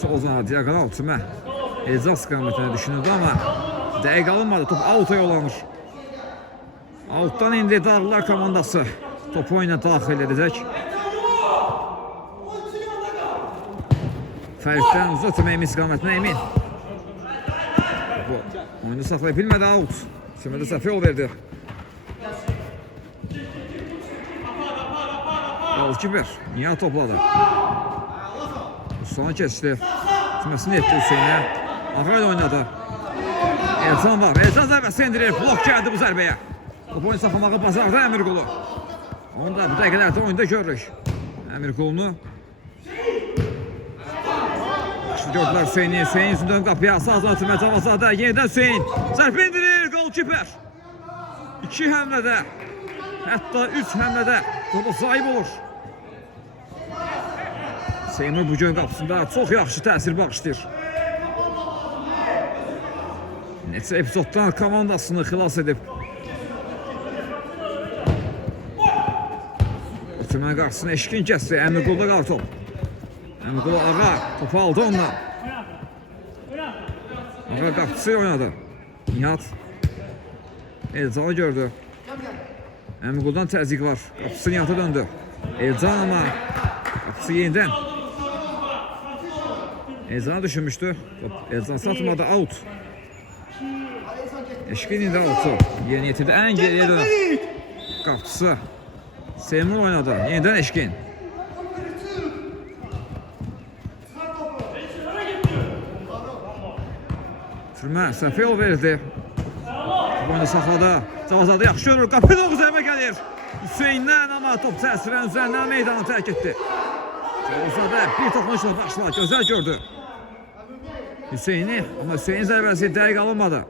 Sol zana diagonal tümə. Elzas istiqamətini düşünürdü ama dəqiq alınmadı. Top out'a yollanır. Out'tan indi Dağlar komandası. Top oyuna daxil edəcək. Fərqdən uzatma Emin istiqamətinə Emin. Oyunu saxlaya bilmədi out. Şimdi də səhvə yol verdi. Qalkiper. Nihat topladı. Sonra keçdi. Tüməsini etdi Hüseynə. Ağa ilə oynadı. Elcan var. Elcan zərbəsi indirir. Blok gəldi bu zərbəyə. Top oyunu saxlamağı bazarda Əmirqulu. Onu da bu dəqiqələrdə oyunda görürük. Əmirqulunu. Gördülər Hüseyni. Hüseyin yüzündən qapıya sağdan ötürmə Cavazadə. Yeniden Hüseyin. Zərb indirir. Golkiper. 2 həmlədə. Hətta 3 həmlədə. Topu sahib olur. Seymur bu gün qapısında çox yaxşı təsir bağışlayır. Neçə epizoddan komandasını xilas edib. Ötürmə qarşısını Eşkin kəsdi. Əmirqulda qalır top. Əmirqulu Ağa topu aldı ondan. Ağa qapısı oynadı. Nihat Elcanı gördü. Əmiquldan təzyiq var. Qapısı Nihat'a döndü. Elcan ama qapısı yeniden. Elcan'a düşünmüştü. Elcan satmadı, out. Eşkin indi out'u. Yeni yetirdi, en geriye dönüp. Qapısı. Semur oynadı. Yeniden Eşkin. Türmə səhvə yol verildi. Bu oyunu saxladı. Cavazadı yaxşı görür. Qapı doğru zərbə gəlir. Hüseyndən ama top təsirən üzərindən meydanı tərk etdi. Cavazadı bir toxunuşla başla. Gözəl gördü. Hüseyni, ama Hüseynin zərbəsi dəqiq alınmadı.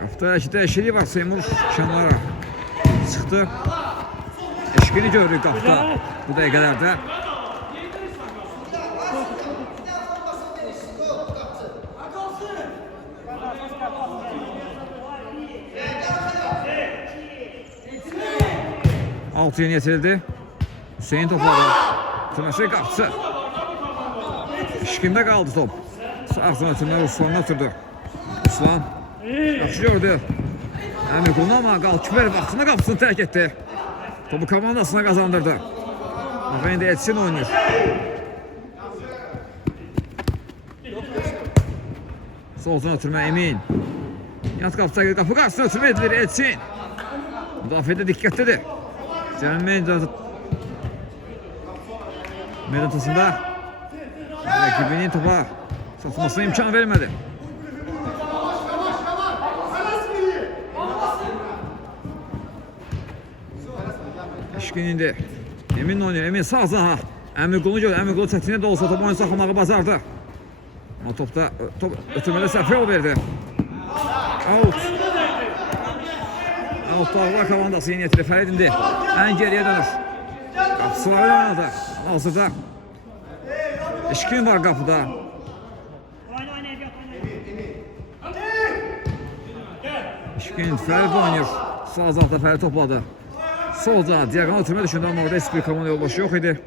Hafta iki dəyişikliyi var. Seymur şanlara çıxdı. Eşkini gördük qapıda bu dəqiqələrdə. Altı yeni yetirildi. Hüseyin topladı. Tırnaşı qapısı. Eşkində qaldı top. Sağ sınatında Ruslan'ın oturdu. Ruslan yaxşı gördü. Əmiqulun ama qalkiper vaxtında qapısını tərk etdi. Topu komandasına kazandırdı. Ama indi Etsin oynuyor. Soldan ötürmə Emin. Yat qapısı qapı qarşısına ötürmə edilir Etsin. Müdafiədə diqqətlidir. Cəmin meydantasında rakibinin topa satmasına imkan vermedi. Eşkin indi. Emin oynuyor. Emin sağ zaha. Əmiqulunu gör. Əmiqulu çətinə də olsa top oyunu saxlamağı bacardı. Ama top ötürmədə səhvə yol verdi. Out. Out Dağlar komandası yeni yetirir. Fərid indi. Ən geriyə dönür. Qapısıları oynadı. Hazırda Eşkin var qapıda. Eşkin Fərid oynuyor. Sağ zahda Fərid topladı. Solda diagonal ötürmə düşündü ama orada hiçbir komanda yolbaşı yok idi.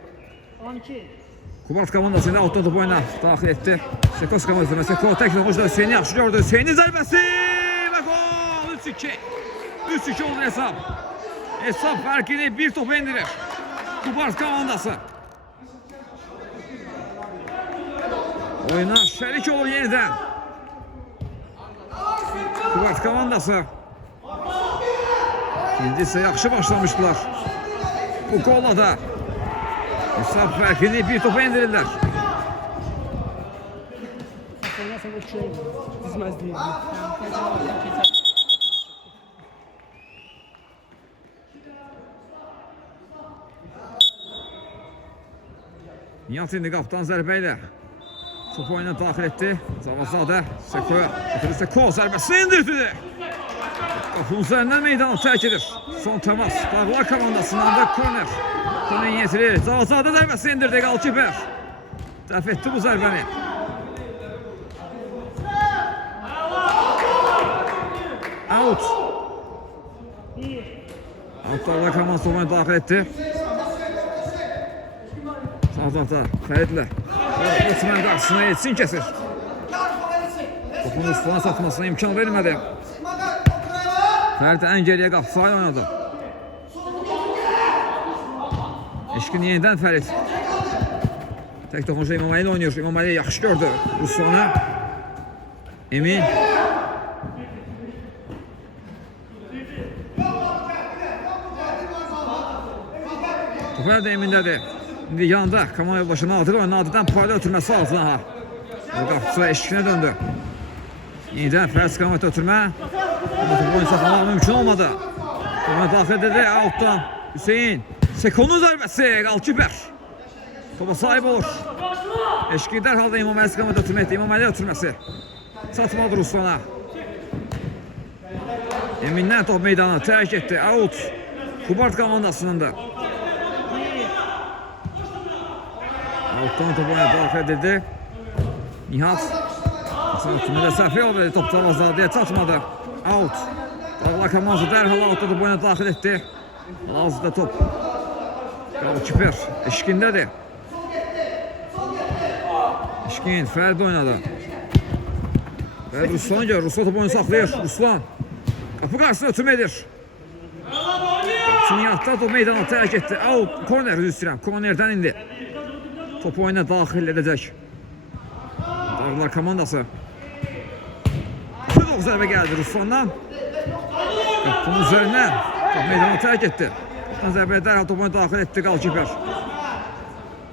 Kubart komandasında outdan top oyuna daxil etdi. Sekos komandasında Seko teknolojide Hüseyin'i yaxşı gördü. Hüseyin'in zərbəsi ve gol 3-2. 3-2 oldu hesap. Hesap farkını bir topa indirir. Kubart komandası. Oyuna şərik olur yeniden. Kubart komandası. İndi ise yaxşı başlamışlar. Bu golla da hesap farkını bir topa indirirler. Nihat indi qapıdan zərbəyle top oyuna daxil etdi. Zavazadə Seko'ya. Seko zərbəsi indirdi. Qapının üzərindən meydanı tərk edir. Son temas. Dağlar komandasından da korner. Korner yetirir. Zavazadə zərbəsi indirdi. Qalkiper dəf etdi bu zərbəni. Out. Out Dağlar komandası oyuna daxil etdi. Sağda Fəridlə. Osman qarşısına Etsin kəsir. Topun Ruslan'a satmasına imkan vermədi. Fərid ən geriyə qapısı oynadı. Eşkin yeniden Fərid. Tek toxunuşda İmam Ali oynuyor. İmam Ali yaxşı gördü Ruslan'ı. Emin. Topu da Emin'dədir. İndi yanında komanda başına Nadir var. Nadir'dən payla ötürməsi altına ha. Qapısı Eşkin'e döndü. Yeniden Fərid komanda ötürmə. Ama topu oyun saxlamaq mümkün olmadı. Ona daxil edildi altdan Hüseyin. Seko'nun zərbəsi qalkiper. Topa sahip olur. Eşki dərhalda İmam Ali komanda ötürmə etdi. İmam Ali ötürməsi. Satmadı Ruslan'a. Emin'dən top meydanı tərk etdi. Out. Kubart komandasının da. Alttan topu daxil edildi. Nihat. Tümüdə səhvə yol verdi. Top Cavazadıya çatmadı. Out. Dağlar komandası dərhal ortada boyuna daxil etdi. Hal-hazırda top Qalkiper eşkindədir. Eşkin Fərdi oynadı. Və Ruslan gör. Ruslan top oyunu saxlayır. Ruslan qapı qarşısına ötürmə edir. Qapısını yatdı. Top meydana tərk etdi. Out. Korner üstürəm. Kornerdən indi. Top oyuna daxil edəcək. Dağlar komandası. Çok zərbə gəldi Ruslandan. Qapının üzərindən top meydana tərk etdi. Qapıdan zərbəyə dərhal top oyuna daxil etdi Qalkiper.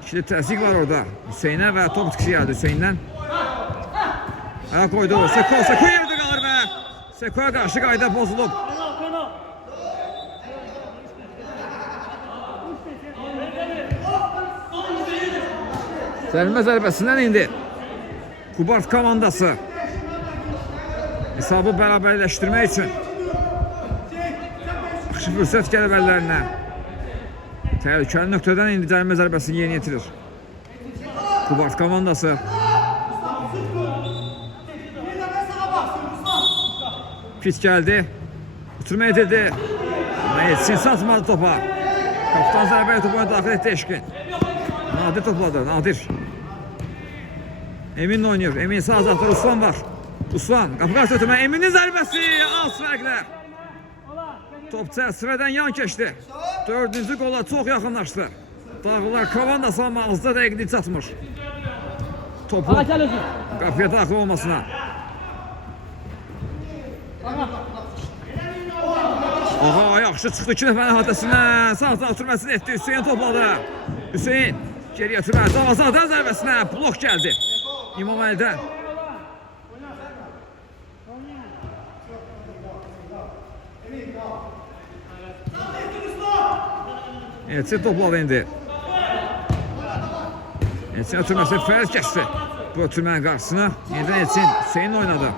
İkili təzyiq var orada. Hüseynə və top itkisi gəldi Hüseyndən. Ayak koydu. Seko yerdə qalır və Seko'ya qarşı qayda pozulub. Zərbə zərbəsindən indi Kubart komandası hesabı bərabərləşdirmək üçün yaxşı fürsət gəlib əllərinə. Təhlükəli nöqtədən indi cərimə zərbəsini yeni yetirir Kubart komandası. Pis gəldi. Uturma edildi. Yetsin satmadı topa. Kapitan zərbəyə topa daxil etdi Eşkin. Nadir topladı. Nadir. Emin oynuyor. Emin sağ azaltı. Ruslan var. Ruslan. Qapı qarşı ötürmə. Eminin zərbəsi. Az fərqlər. Top çərçivədən yan keçdi. 4-cü qola çox yaxınlaşdı. Dağlar komandası amma azda dəqiqlik çatmır. Topun qapıya daxil olmasına. Aha, yaxşı çıxdı 2 nəfərin hadəsindən. Sağ ötürməsini etdi. Hüseyin topladı. Hüseyin geriyə ötürmə. Davazadan zərbəsinə blok gəldi İmam Əlidən. Elçin topladı indi. Elçin ötürməsi fərz kəsdi. Bu ötürmənin qarşısına. Yeniden Elçin Hüseyin oynadı.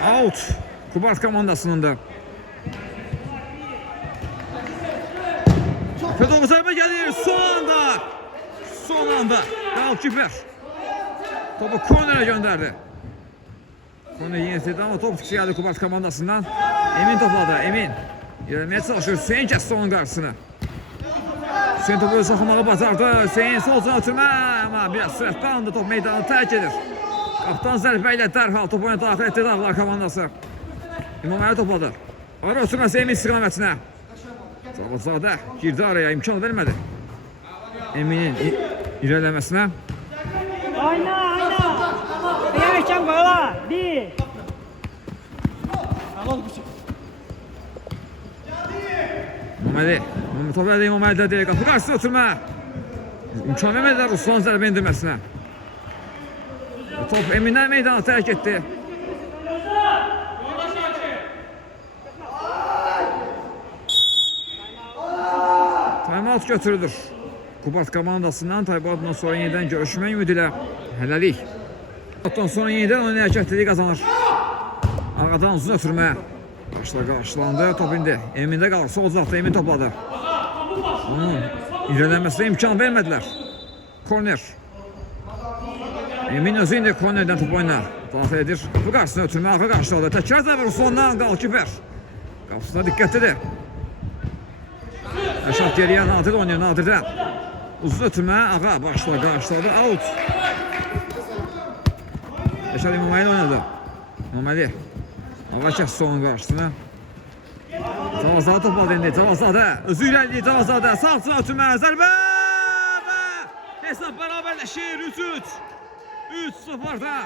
Out. Kubart komandasının da. Fedova zərbə gəlir. Son anda. Qalkiper. Topu kornerə göndərdi. Korner yenildi ama top çıxışı gəldi Kubart komandasından. Emin topladı. Emin. İlerlemeye çalışıyor. Hüseyin kəsdi onun qarşısını. Hüseyin topu saxlamağı bacardı. Hüseyin sol cana ötürmə ama biraz sürətli anda top meydanı tərk edir. Qaptan zərbə ilə dərhal top oyuna daxil etdi Dağlar komandası. İmam Əli topladı. Ara ötürməsi Emin istiqamətinə. Cavazadə girdi araya, imkan vermədi. Eminin irələməsinə. Oyna. Yavaşcan qoyla. 1. İmam Əli. Top elədi İmam Əli'də. Qapı qarşısına ötürmə. İmkan vermədilər Ruslan zərbə indirməsinə. Top Emin'den meydana tərk etdi. Timeout götürülür. Kubart komandasından timeoutdan sonra yeniden görüşmək ümidi ilə hələlik. Timeoutdan sonra yeniden oyun hərəkətliliyi qazanır. Arqadan uzun ötürmə. Qarşılandı. Top indi. Emin'də qalır. Sol uzaqda Emin topladı. Onun irələnməsinə imkan vermədilər. Korner. Emin özü indi kornerdən top oyuna daxil edir. Bu qarşısına ötürmə, arxa qarşıladı. Təkrar zərbə Ruslandan Qalkiper. Qapısına diqqətlidir. Rəşad geriyə Nadir oynuyor, Nadirdən. Uzun ötürmə, ağa qarşıladı, out. Rəşad İmam Əli oynadı. İmam Əli. Ağa kəsdi onun qarşısına. Cavazadə topladı indi, Cavazadə. Özü irəliydi Cavazadə. Sağ cana ötürmə, zərbə və hesab bərabərləşir, 3-3. 3-0'da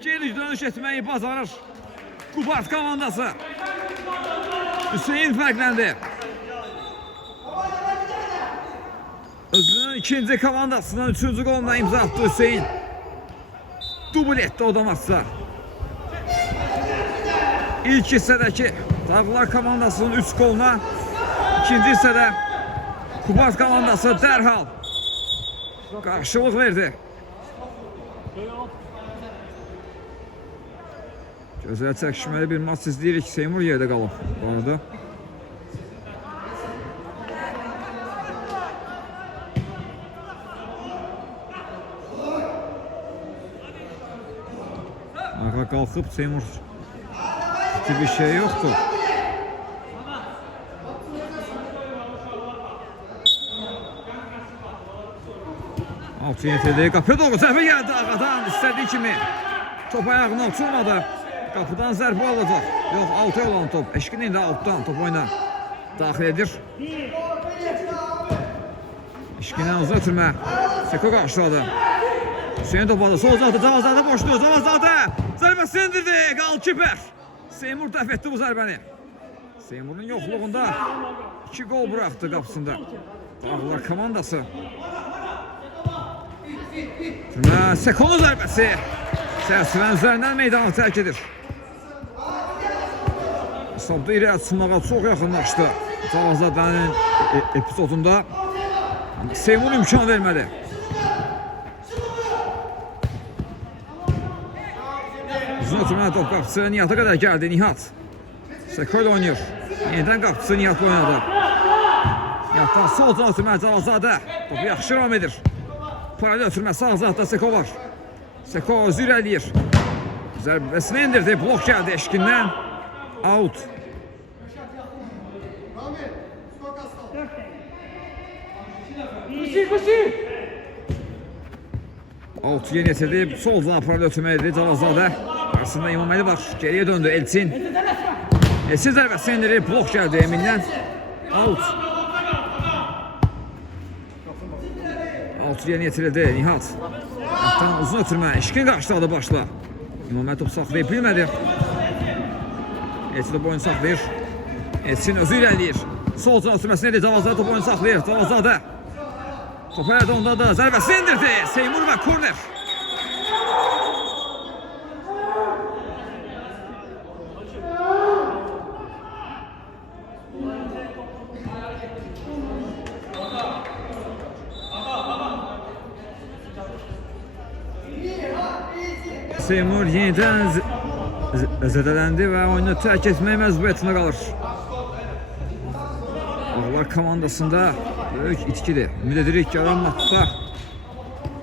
geri dönüş etmeyi bacarır Kubart komandası. Hüseyin fərqləndi. Özünün ikinci komandasından 3-cü qoluna imza attı Hüseyin. Dubl etdi o da maçlar. İlk hissədəki Dağlar komandasının 3 qoluna, ikinci hissədə Kubart komandası dərhal qarşılıq verdi. Gözəl çəkişməli bir maç izləyirik. Seymur yerdə qalıb bu arada. Arxa qalxıb Seymur Ciddi bir şey yoktu. Altı yetirdi. Kapıya doğru zərbə geldi arkadan. İstediği kimi. Top ayağına uçurmadı. Kapıdan zərbə alacaq. Yok, altı olan top. Eşkin indi alttan top oynar. Daxil edir. Eşkindən uzun ötürmə. Seko qarşıladı. Hüseyin topladı. Sol zadı. Cavazadə boşluğu. Cavazadə. Zərbəsini indirdi. Qalkiper. Seymur dəf etdi bu zərbəni. Seymurun yoxluğunda 2 gol bıraktı qapısında. Dağlar komandası. Seko'nun zərbəsi. Səsirən üzərindən meydanı tərk edir. Hesabda irəli çıxmağa çox yaxınlaşdı. Cavazadənin epizodunda Seymur imkan vermədi. Uzun ötürmə top qapısı Nihat'a qədər gəldi. Nihat Seko ile oynuyor. Yeniden qapısı Nihat oynadı. Nihat'dan sol can ötürmə Cavazadə. Topu yaxşı ram edir. Paralel ötürmə sağ zatda Seko var. Seko özü irəliyir. Zərbəsini indirdi. Blok gəldi eşkindən. Out. Out yeni yetirdi. Soldan paralel ötürmə edildi. Cavazadə. Karşısında İmam Ali var. Geriye döndü Elçin. Elçin zərbəsini indirdi. Blok gəldi Emin'dən. Out. Out yeni yetirildi. Nihat. Nihat'tan uzun ötürmə. Eşkin qarşıladı başla. İmam Ali top saxlayıb bilmədi. Elçin de boyunu saxlayır. Elçin özü irəliyir. Sol can ötürməsini edir. Cavazadə top boyunu saxlayır. Cavazadə. Top ayaqda onda da zərbəsini indirdi. Seymur və korner. Seymur yeniden zədələndi və oyunu tərk etmək məcburiyyətində qalır. Ağlar komandasında böyük itkidir. Ümid edirik ki, alan matda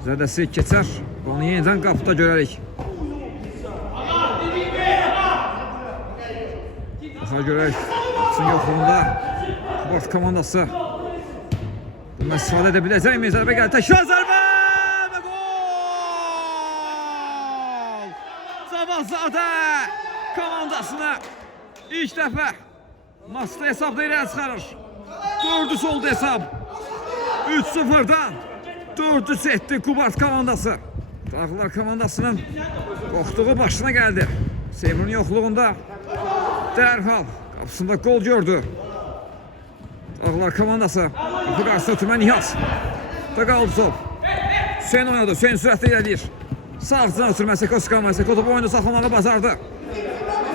zədəsi keçər. Onu yeniden qapıda görərik. Baxa görərik. Qapısının yoxluğunda Kubart komandası bundan istifadə edə biləcəkmi? Zərbə gəldi. Təkrar zərbə! Cavazadə komandasına ilk dəfə maçda hesabda irəli çıxarır. 4'ü solda hesab. 3-0'dan 4'ü setdi Kubart komandası. Dağlar komandasının qorxduğu başına geldi. Seymurun yoxluğunda dərhal qapısında gol gördü. Dağlar komandası. Qapı qarşısına ötürmə Nihat. Da qaldı top. Hüseyin oynadı. Hüseyin sürətlə irəliyir. Sağ açıdan ötürmə Seko sıqamı. Seko topu oyunu saxlamağı bacardı.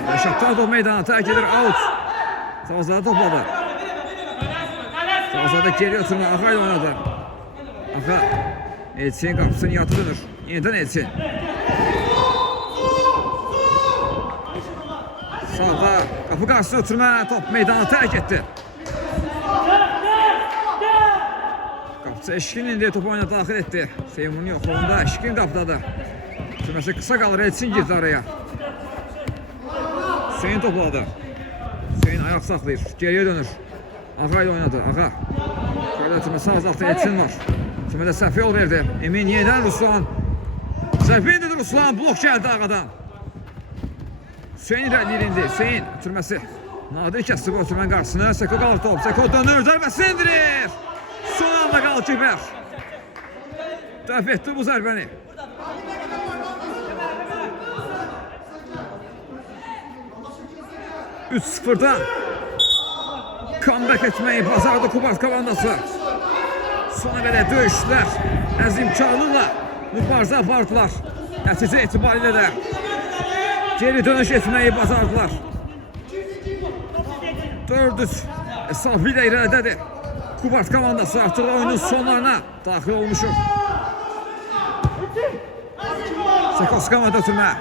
Rəşaddan top meydana tərk edir. Out. Cavazadə topladı. Cavazadə geri ötürmə. Ağa ilə oynadı. Ağa. Elçin qapısı Nihat'a dönür. Yeniden Elçin. Sağda qapı qarşısına ötürmə. Top meydana tərk etdi. Qapısı Eşkin indi topu oyuna daxil etdi. Seymurun yoxluğunda Eşkin qapıdadır. Sürməsi qısa qalır. Elçin girdi araya. Hüseyin topladı. Hüseyin ayaq saxlayır. Geriyə dönür. Ağa ilə oynadı. Ağa. Böyle ötürmə sağ zaxda Elçin var. Tümə də səhv yol verdi. Emin yeniden Ruslan. Zərfə indirdi Ruslan. Blok gəldi ağadan. Hüseyin irəliyir indi. Hüseyin ötürməsi. Nadir kəsdi bu ötürmənin qarşısına. Seko qalır top. Seko dönür. Zərbəsini indirir. Son anda qalır kiper. Dəf etdi bu zərbəni. Üç 0'dan comeback etmeyi bacardı Kubart komandası. Sona qədər döyüşdülər. Əzimkarlıqla mübarizə apardılar. Nəticə etibarilə də geri dönüş etmeyi bacardılar. 4-3 hesabı ilə irəlidədir. Kubart komandası artıq oyunun sonlarına daxil olmuşuq. Sekoskama ötürmə.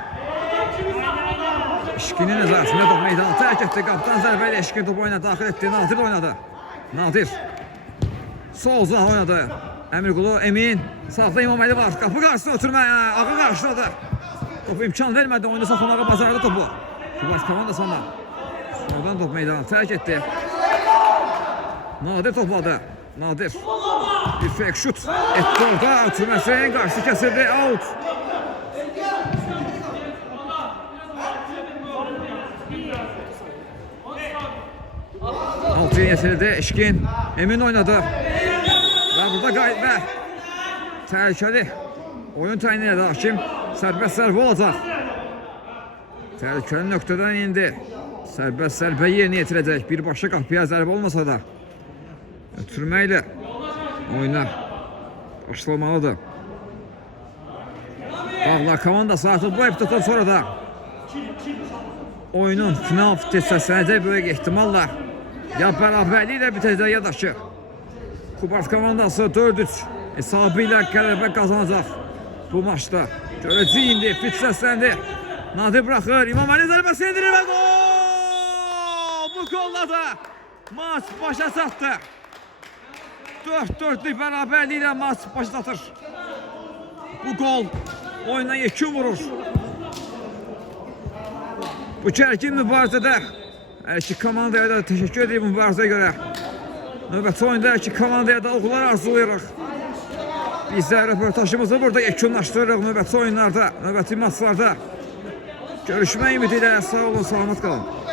Eşkinin nəzarətində top meydanı tərk etdi. Qapıdan zərbə ilə Eşkin top oyuna daxil etdi. Nadir oynadı. Nadir. Sol uzaq oynadı. Əmirqulu, Emin. Sağda İmam Ali var. Qapı qarşısına ötürmə. Ağı qarşıladı. Topu imkan vermədi. Oyunu saxlamağa bacardı topu. Kubas komandası ama oradan top meydanı terk etti. Nadir topladı. Nadir. Bir fake şut. Etti orada. Tümesre'nin karşı kesildi. Out. Altıya getirildi. Eşkin. Emin oynadı. Ve burada gayet ve tehlikeli. Oyun təyin edə hakim. Sərbəst zərbə olacaq. Tehlikeli nöqtədən indi. Sərbəst zərbə yerinə yetirəcək. Birbaşa qapıya zərbə olmasa da ötürməklə oyuna başlamalıdır. Bağlar komandası artıq bu epitadan sonra da oyunun final tezsəslənəcək böyük ehtimalla ya bərabərliklə bitəcək ya da ki Kubas komandası 4-3 hesabı ilə qələbə qazanacaq bu maçda. Görəcək indi fit səsləndi. Nadir buraxır. İmam Ali zərbəsi endirir və gol! Bu golla da maç başa çatdı. 4-4'lük bərabərliklə maç başlatır. Bu gol oyuna yekun vurur. Bu gərgin mübarizədə hər iki komandaya da təşəkkür edeyim mübarizəyə görə. Növbəti oyunda hər iki komandaya da uğurlar arzulayırıq. Biz də röportajımızı burada yekunlaşdırırıq növbəti oyunlarda, növbəti maçlarda. Görüşmək ümidi ilə sağ olun, salamat qalın.